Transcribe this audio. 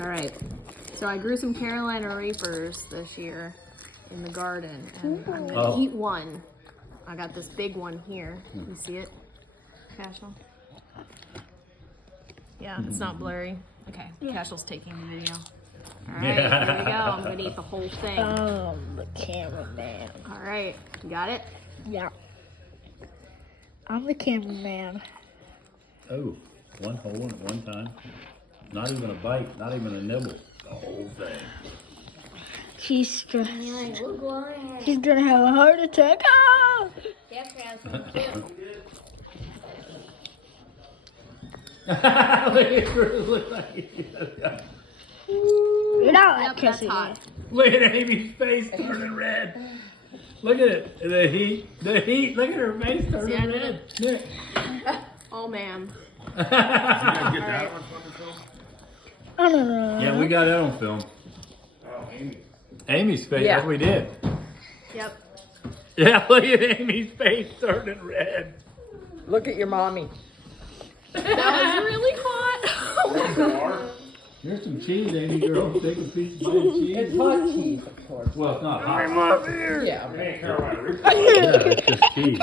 All right. So I grew some Carolina Reapers this year in the garden, and I'm gonna eat one. I got this big one here. You see it, Cashel? Yeah, it's not blurry. Okay, Cashel's taking the video. All right, here we go. I'm gonna eat the whole thing. The cameraman. All right, you got it? Yeah. I'm the cameraman. Oh, one whole at one time. Not even a bite, not even a nibble. The whole thing. She's stressed. Like, we're going. She's gonna have a heart attack. Ah! Jeffrey has some too. Look at her, look like You know Yep, that's hot. Look at Amy's face turning red. Look at it. The heat. Look at her face turning See, I red. did Oh man. Look. I don't know. Yeah, we got that on film. Oh, Amy. Amy's face. Yeah. Yes, we did. Yep. Yeah, look at Amy's face turning red. Look at your mommy. That was really hot. Here's some cheese, Amy girl. Take a piece of cheese. It's hot cheese, of course. Well, it's not hot. Yeah. Hey, Carolina Reaper. Yeah, it's just cheese.